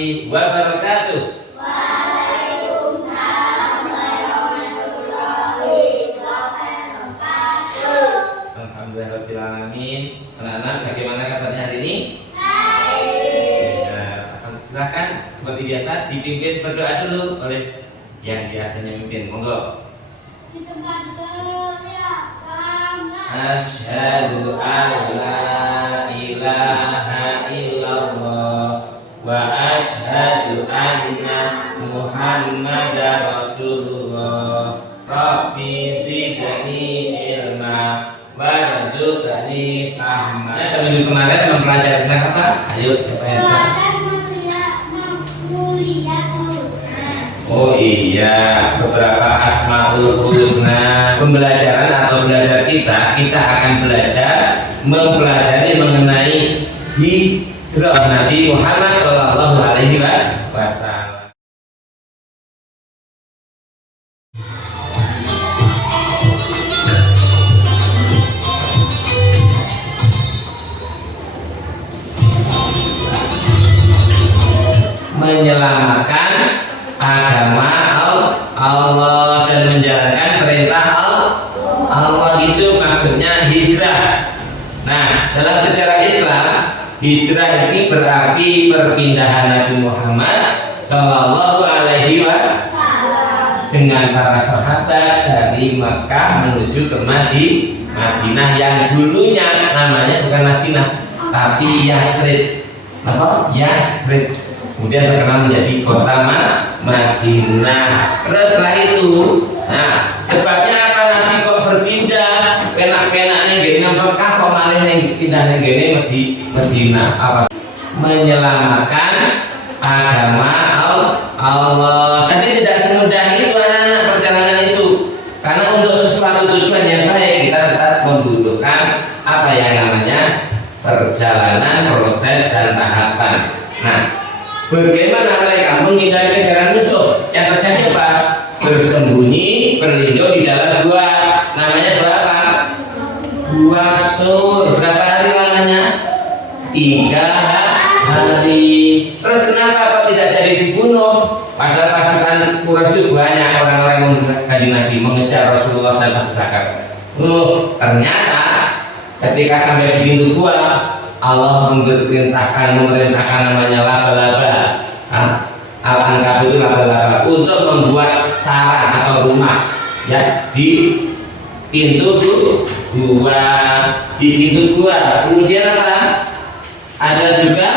warahmatullahi wabarakatuh. Waalaikumsalam warahmatullahi wabarakatuh. Alhamdulillahirrahmanirrahim. Anak-anak, bagaimana kabarnya hari ini? Baik. Ya, silakan seperti biasa dipimpin berdoa dulu oleh yang biasanya memimpin. Monggo. Di tempat doa Asyhadu an la ilaha illallah wa asyhadu anna Muhammadar Rasulullah. Rabbi zidni ilma warzuqni fahma. Minggu kemarin mempelajari tentang apa? Ayo, siapa yang salah? Oh iya, beberapa Asmaul Husna. Pembelajaran atau belajar kita akan belajar mempelajari mengenai hijrah Nabi Muhammad Shallallahu Alaihi Wasallam. Menyelamatkan agama Allah dan menjalankan perintah Allah, itu maksudnya hijrah. Nah, dalam sejarah Islam, hijrah ini berarti perpindahan Nabi Muhammad Shallallahu Alaihi Wasallam dengan para sahabat dari Makkah menuju ke Madinah yang dulunya namanya bukan Madinah tapi Yasrib. Apa? Yasrib. Kemudian terkenal menjadi kota Madinah. Terus setelah itu, nah sebabnya apa Nabi kok berpindah? Penak-penaknya gini Mekah kok malah yang pindahnya gini Madinah. Apa? Menyelamatkan agama Allah. Tapi tidak semudah itu anak-anak perjalanan itu. Karena untuk sesuatu tujuan yang baik kita tetap membutuhkan apa yang namanya perjalanan, proses dan tahapan. Nah, bagaimana mereka menghindari kejaran musuh? Yang terjadi apa? Bersembunyi, berlindung di dalam gua. Namanya gua apa? Gua Sur. Berapa hari lamanya? 3 hari. Terus kenapa kok tidak jadi dibunuh? Padahal pasukan Quraisy banyak orang-orang yang menghaji Nabi mengejar Rasulullah dan Abu Bakar. Ternyata ketika sampai di pintu gua, Allah memerintahkan namanya laba-laba. Al-Ankabut itu laba-laba untuk membuat sarang atau rumah ya di pintu gua, Kemudian apa? Ada juga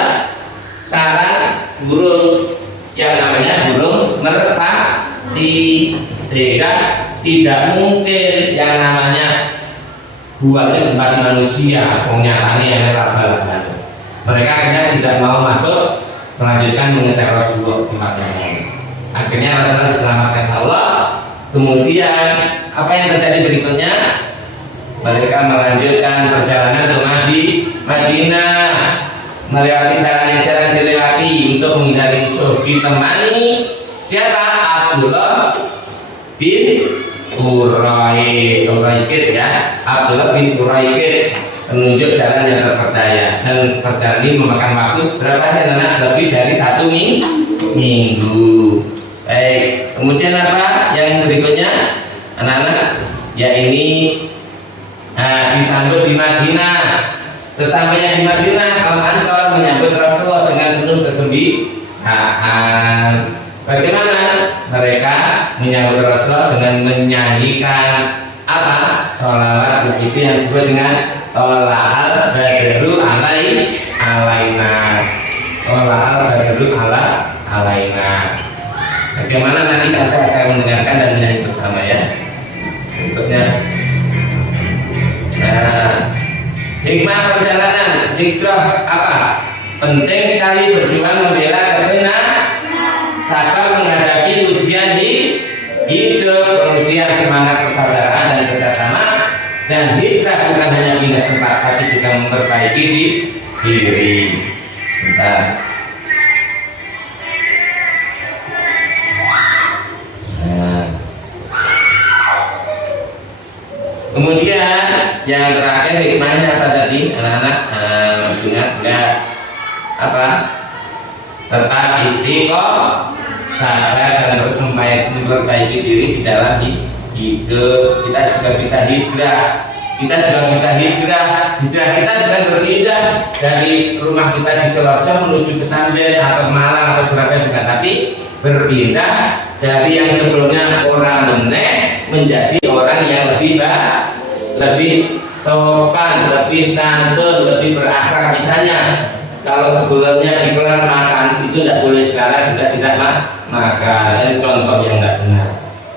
sarang burung yang namanya burung merpati, sehingga tidak mungkin yang namanya gua itu tempat manusia, nyatanya yang laba-laba. Mereka akhirnya tidak mau masuk, melanjutkan mengejar Rasulullah tempat yang lain. Akhirnya Rasulullah diselamatkan Allah. Kemudian apa yang terjadi berikutnya? Mereka melanjutkan perjalanan ke Madinah, melewati jalan yang jarang dilewati untuk menghindari musuh. Ditemani siapa? Abdullah bin Quraikid ya. Abdullah bin Quraikid menunjuk jalan yang terpercaya, dan perjalanan ini memakan waktu berapa hari anak? Lebih dari 1 minggu. Baik, kemudian apa yang berikutnya anak-anak? Ya ini disambut di Madinah. Sesampainya di Madinah, kaum Ansor menyambut Rasulullah dengan penuh kegembiraan. Bagaimana mereka menyambut Rasulullah? Dengan menyanyikan apa? Sholawat, yaitu yang disebut dengan Tola'al Badru alaina. Tola'al Badru alaina. Bagaimana nanti kita akan mendengarkan dan menyanyi bersama ya. Berikutnya. Nah, hikmah perjalanan hijrah apa? Penting sekali berjuang membela kebenaran, sabar menghadapi ujian hidup, kemudian semangat persaudaraan dan kerjasama, dan hijrah bukan hanya pindah tempat tapi juga memperbaiki diri. Sebentar. Nah. Kemudian yang terakhir hikmahnya apa tadi anak-anak? Ingat enggak? Apa? tetap istiqomah, sabar dan terus memperbaiki diri di dalam hidup. Kita juga bisa hijrah. Hijrah kita bukan berpindah dari rumah kita di Sidoarjo menuju ke Sanjen atau Malang atau Surabaya juga, tapi berpindah dari yang sebelumnya orang benek menjadi orang yang lebih sopan, lebih santun, lebih berakhlak. Misalnya kalau sebelumnya di kelas makan itu tidak boleh, sekarang sudah tidak makan. Ini contoh yang tidak benar.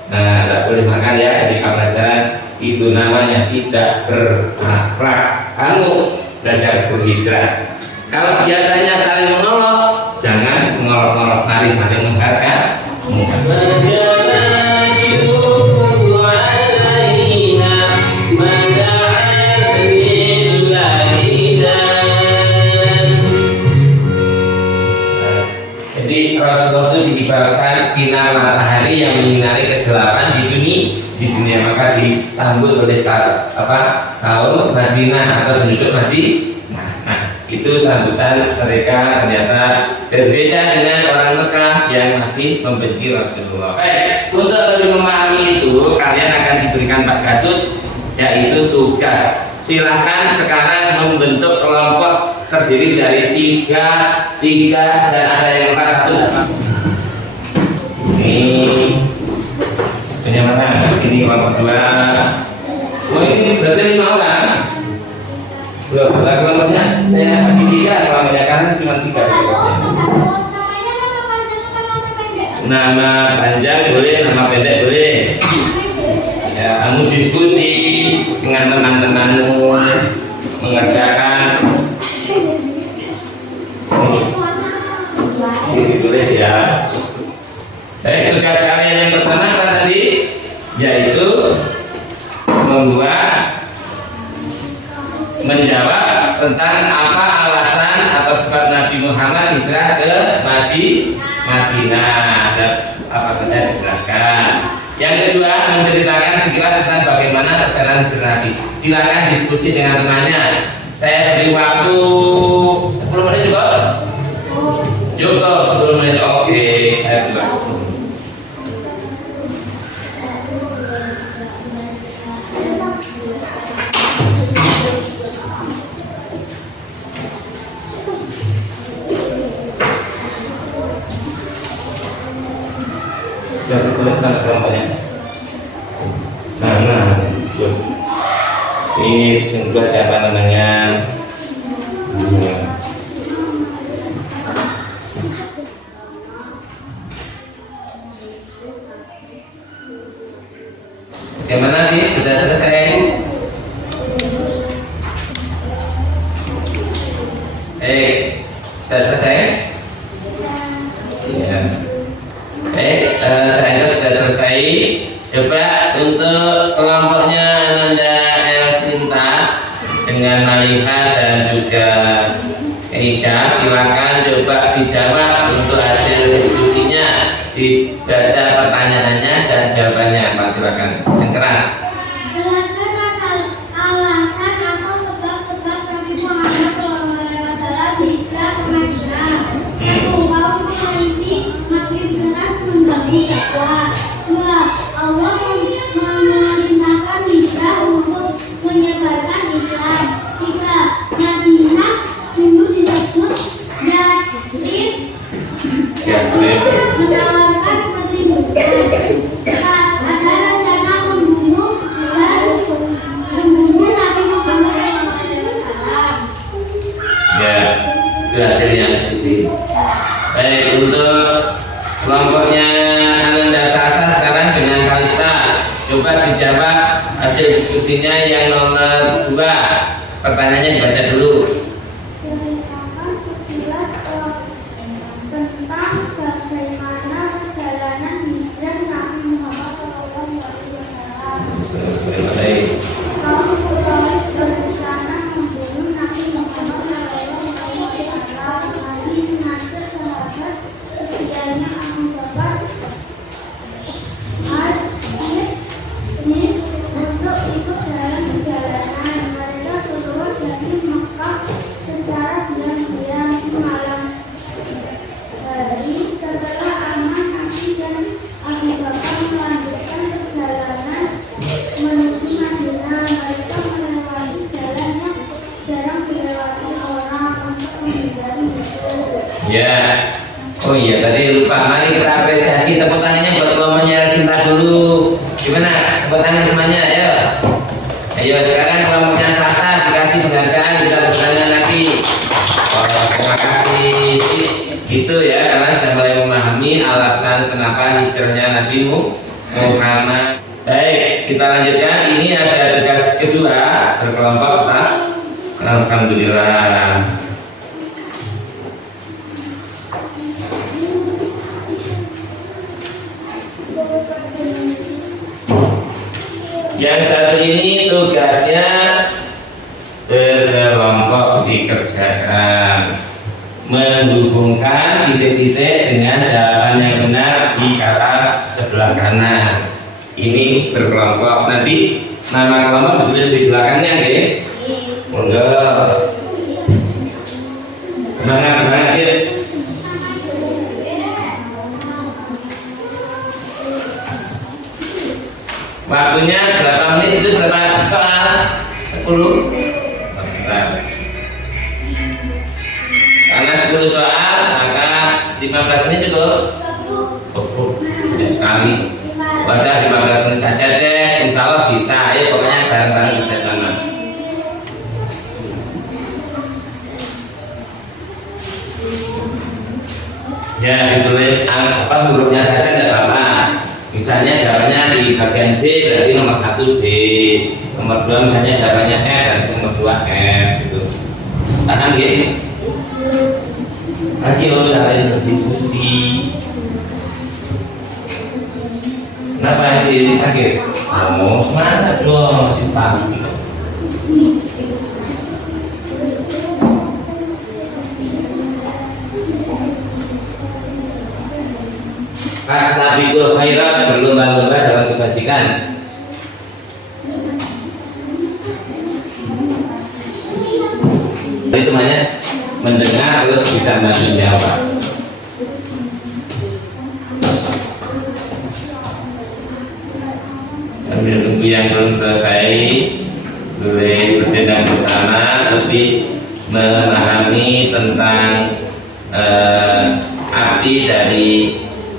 Nah, tidak boleh makan ya ketika pelajaran, itu namanya tidak berakhlak. Kamu belajar berhijrah. Kalau biasanya saling mengolok, jangan mengolok-olok, mari saling menghargai. Jadi Rasulullah itu diibaratkan sinar matahari yang menyinari kegelapan di dunia, maka disambut oleh kaum Madinah atau penduduk Madinah. Nah, itu sambutan mereka ternyata berbeda dengan orang Mekah yang masih membenci Rasulullah. Baik, untuk lebih memahami itu kalian akan diberikan Pak Gatut, yaitu tugas. Silahkan sekarang membentuk kelompok terdiri dari tiga dan ada yang 4 1. Ini mana? Ini kelompok 2. Oh, ini berarti 5 orang. Loh, kelompoknya saya bagi 3, kalau kan cuma 3 Nama panjang boleh, nama pendek boleh. Ya, kamu diskusi dengan teman-temanmu, mengerjakan ini ditulis ya. Baik, tugas kalian yang pertama apa tadi? Yaitu menjawab tentang apa alasan atau sebab Nabi Muhammad hijrah ke Madinah. Apa saja dijelaskan. Yang kedua, menceritakan sekilas tentang bagaimana perjalanan hijrah Nabi. Silakan diskusi dengan temannya. Saya beri waktu 10 menit cukup? Cukup 10 menit. Oke, saya beri waktu. Sudah dituliskan kelompoknya. Nah, ini sungguh siapa namanya? Bagaimana nih? Sudah selesai? Sudah selesai? Iya. Saya sudah selesai. Coba untuk kelompoknya Ananda Elsinta dengan Malika dan juga Aisyah, silakan coba dijawab untuk hasil diskusinya, dibaca pertanyaannya dan jawabannya apa, silakan yang keras. Jelaskan alasan atau sebab-sebab Nabi Muhammad SAW hijrah ke Madinah. 1. Kaum Quraisy makin keras membagi dakwah. 2. Allah memerintahkan hijrah untuk menyebarkan Islam. 3. Madinah dulu disebut Yathrib, menawarkan perlindungan. 4. Ada rencana membunuh Nabi Muhammad SAW. Ya, itu hasilnya diskusi. Baik, untuk kelompoknya Ananda Sasa sekarang dengan Kalista, coba dijawab hasil diskusinya yang nomor 2. Pertanyaannya dibaca dulu. Ceritakan sekilas tentang bagaimana perjalanan hijrah Nabi Muhammad SAW. Baik. Kaum Quraisy berencana membunuh Nabi Muhammad SAW. Ali Nasr sahabat setianya Abu Bakar As-Siddiq untuk ikut dalam perjalanan. Mereka keluar dari Mekah Jadi setelah aman Nabi dan Abu Bakar melanjutkan perjalanan menuju Madinah, mereka melewati jalan yang jarang dilewati orang untuk menghindari musuh. Ya. Oh iya, tadi lupa. Mari kita apresiasi, tepuk tangannya buat kelompoknya Sinta dulu. Gimana? Tepuk tangan semuanya, ayo. Ayo sekarang kelompoknya Sasa dikasih penghargaan, kita tepuk tangan lagi. Oh, terima kasih. Itu ya, karena sudah mulai memahami alasan kenapa hijrahnya Nabi Muhammad. Baik, kita lanjutkan. Ini ada tugas kedua berkelompok. Alhamdulillah. Yang satu ini tugasnya berkelompok dikerjakan, menghubungkan titik-titik dengan jawaban yang benar di kanan sebelah kanan. Ini berkelompok. Nanti nama kelompok ditulis di belakangnya, oke? Monggo. Semangat, semangat, guys. Waktunya berapa menit itu berapa soal? 10. Karena 10 soal maka 15 menit cukup. Banyak sekali. Wadah 15 menit saja deh. Insya Allah bisa. Ayo pokoknya bareng-bareng kita sama. Ya ditulis apa hurufnya saja tidak apa-apa. Misalnya jawabannya di bagian D berarti nomor 1 D, nomor 2 misalnya jawabannya F dan nomor 2 F gitu. Paham ya? Ayo saling berdiskusi. Kenapa sih sakit? Oh semangat dong si pagi. Fastabiqul khairat, berlomba-lomba dalam kebajikan. Itu namanya mendengar terus bisa menjawab. Sambil tunggu yang belum selesai, boleh bersedang bersama, tapi memahami tentang arti dari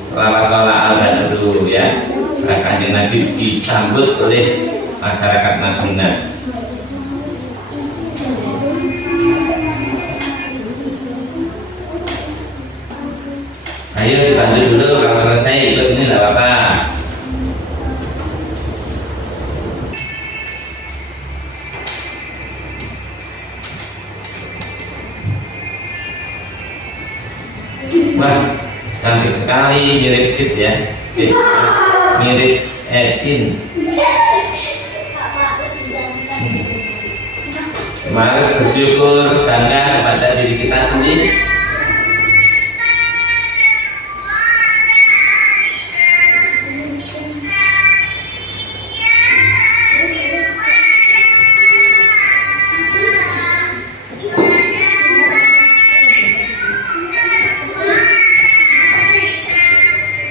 selawat al-badru ya. Kanjeng Nabi disambut oleh masyarakat Madinah. Ayo dibantu dulu, kalau selesai ikut ini tidak apa-apa. Wah, cantik sekali, mirip Fit ya. Fit. Mirip Ecin. Semangat, bersyukur, bangga kepada diri kita sendiri.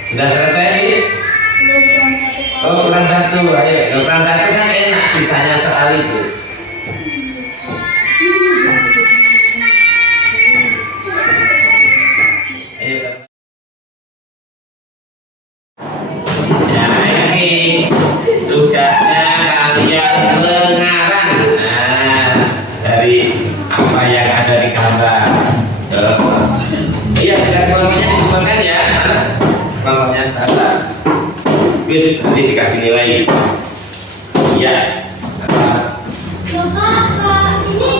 Sudah selesai? Oh kurang satu, ayo. Kurang satu kan enak sisanya soal itu. Ayo. Ya ini tugasnya kalian mengarang dari apa yang ada di kanvas. Iya, tugas kelompoknya dikumpulkan ya. Kelompoknya salah. Gus, nanti dikasih nilai. Iya. Ini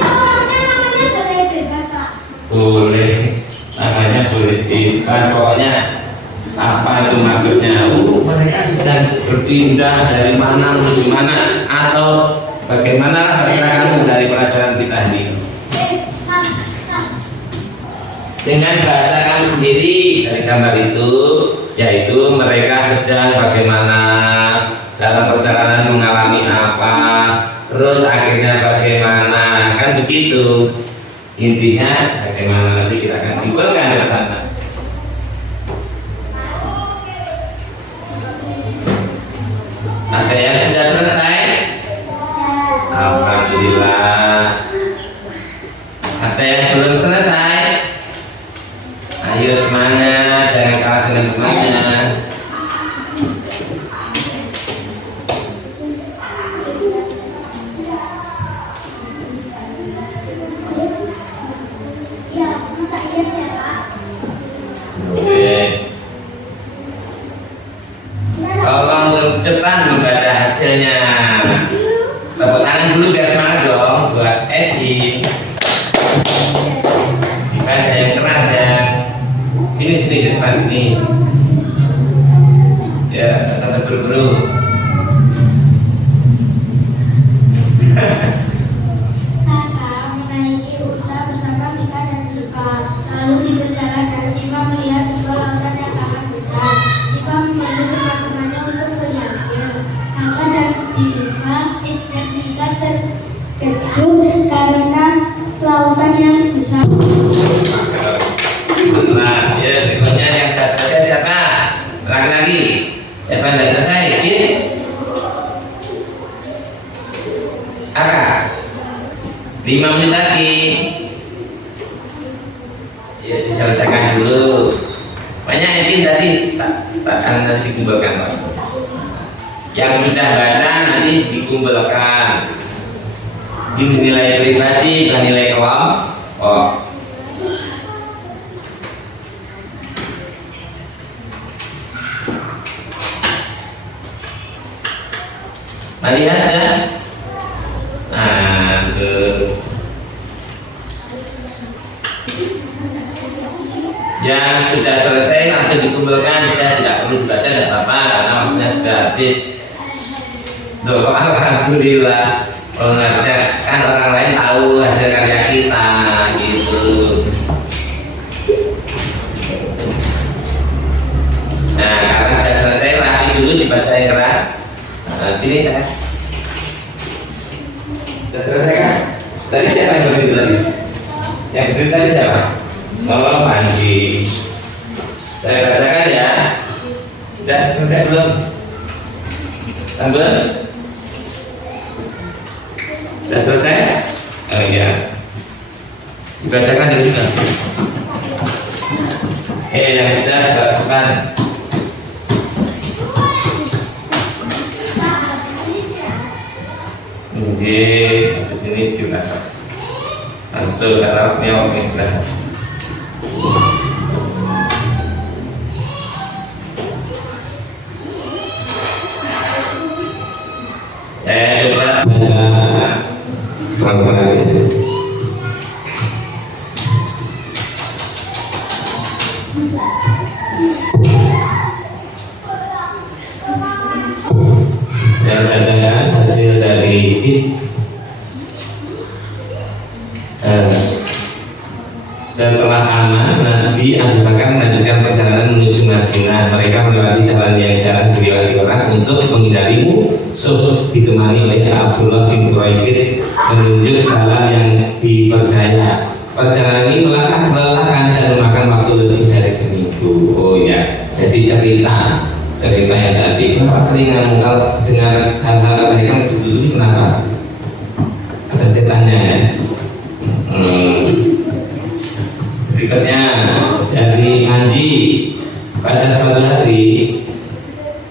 orangnya namanya boleh beda Kak? Boleh. Namanya boleh bebas. Pokoknya apa itu maksudnya? Mereka sedang berpindah dari mana menuju mana, atau bagaimana terserah kamu dari pelajaran kita ini. Dengan bahasa kamu sendiri dari gambar itu, yaitu mereka sedang bagaimana dalam perjalanan mengalami apa, terus akhirnya bagaimana, kan begitu. Intinya bagaimana nanti kita akan simpulkan bersama. semuanya. Ya, masa iya saya Pak? Oke. Tolong cepat membaca hasilnya. Tepuk tangan dulu biar semangat dong buat Eci. Dibaca yang keras ya. Sini di depan sini. Ya, nggak sampai buru-buru. Saka menaiki unta bersama Mika dan Siva. Lalu di perjalanan Siva melihat sebuah lautan yang sangat besar. Siva memanggil teman-temannya untuk melihatnya. Saka dan Mika terkejut karena lautan yang besar. Nah, ya berikutnya yang saya selesai siapa? Lagi-lagi. Siapa yang nggak selesai? Aka. 5 menit lagi. Ya diselesaikan dulu. Banyak yakin tadi takkan nanti dikumpulkan Mas. Yang sudah baca nanti dikumpulkan. Ini nilai pribadi dan nilai kelompok. Mari ya sudah. Yang sudah selesai langsung dikumpulkan, ya tidak perlu dibaca, tidak apa-apa karena waktunya sudah habis. Loh, kok alhamdulillah, harusnya kan orang lain tahu hasil karya kita gitu. Nah, karena sudah selesai, rapi dulu dibaca yang keras. Nah, sini saya. Sudah selesai kan? Tadi siapa yang berdiri tadi? Yang berdiri tadi siapa? Oh, Panji. Saya bacakan ya. Sudah selesai belum? Belum? Sudah selesai? Oh iya. Dibacakan dari sini. Yang sudah bacakan. Oke, di sini istirahat. Langsung ke arahnya waktu istirahat. Saya coba baca translasinya. Saya bacakan hasil dari setelah aman, Nabi Abu Bakar melanjutkan perjalanan menuju Madinah. Mereka melewati jalan yang jarang dilewati orang untuk menghindari musuh, ditemani oleh Abdullah bin Quraibid menunjuk jalan yang dipercaya. Perjalanan ini melelahkan dan memakan waktu lebih dari seminggu. Oh ya, jadi cerita yang tadi. Kenapa keringan kalau dengar hal-hal mereka dulu kenapa? Ada setannya ya. Berikutnya dari Anji, pada suatu hari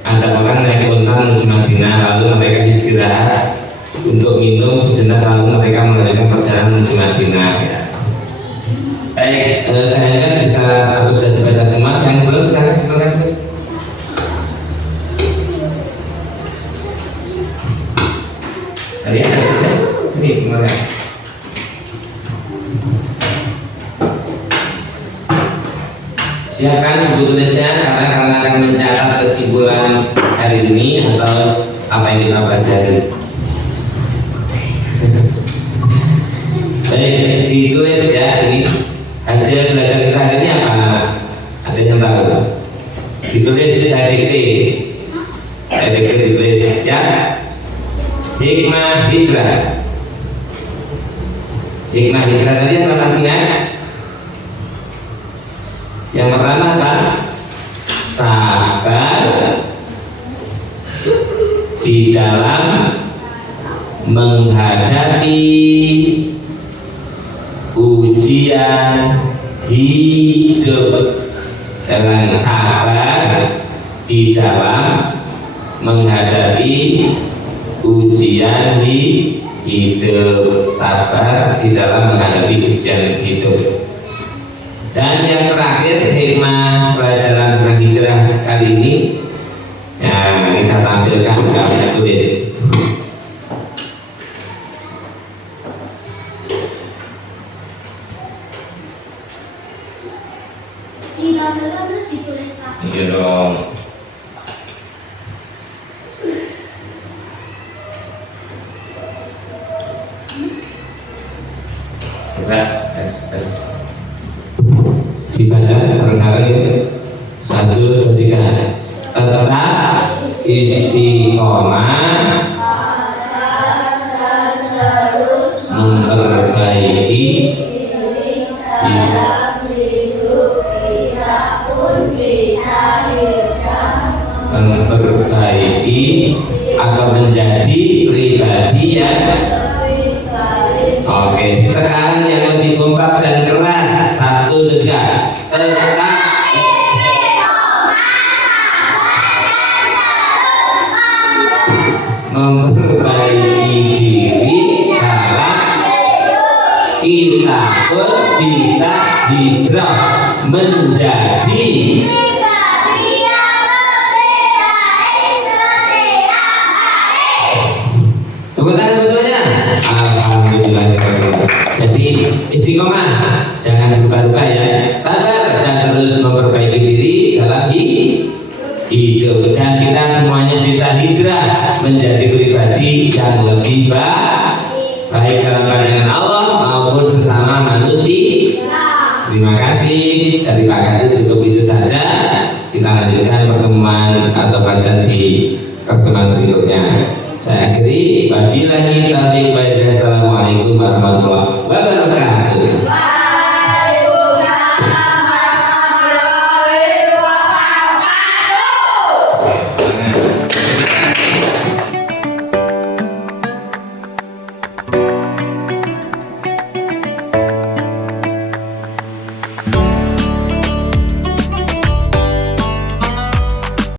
ada orang naik unta menuju Madinah, lalu mereka istirahat untuk minum sejenak, lalu mereka melanjutkan perjalanan menuju Madinah. Ya. Baik, saya bisa harus saja baca semua. Yang belum silakan dikeluarkan dulu. Tadi ada selesai. Sini gimana? Siapkan buku tulisnya karena akan mencatat kesimpulan hari ini atau apa yang kita pelajari. Baik, ditulis ya, ini hasil belajar kita hari ini apa? Ada yang tahu? Ditulis, saya dikte ditulis ya. Hikmah hijrah. Hikmah hijrah tadi apa nasinya? Yang pertama apa? Sabar di dalam menghadapi ujian hidup. Saya ulangi, sabar di dalam menghadapi ujian hidup, sabar di dalam menghadapi ujian hidup. Dan yang terakhir, hikmah pelajaran tentang hijrah kali ini, ya ini saya tampilkan, kalian tulis. Terus ditulis Pak. Iya dong. Tes. Dibaca bareng-bareng ya. 1, 2, 3. Tetap istiqomah memperbaiki atau menjadi pribadi yang oke. Sekarang yang lebih kompak dan keras, 1, 2, 3. Tetap memperbaiki diri dalam kita pun bisa hijrah menjadi tepuk tangan semuanya. Alhamdulillah. Jadi istiqomah, jangan lupa ya, sabar dan terus memperbaiki diri dalam hidup, dan kita semuanya bisa hijrah menjadi pribadi yang lebih baik dalam pandangan Allah maupun sesama manusia. Terima kasih dari Pak Kadit, cukup itu saja. Kita lanjutkan pertemuan atau pelajaran di pertemuan berikutnya. Saya akhiri, wabillahi taufiq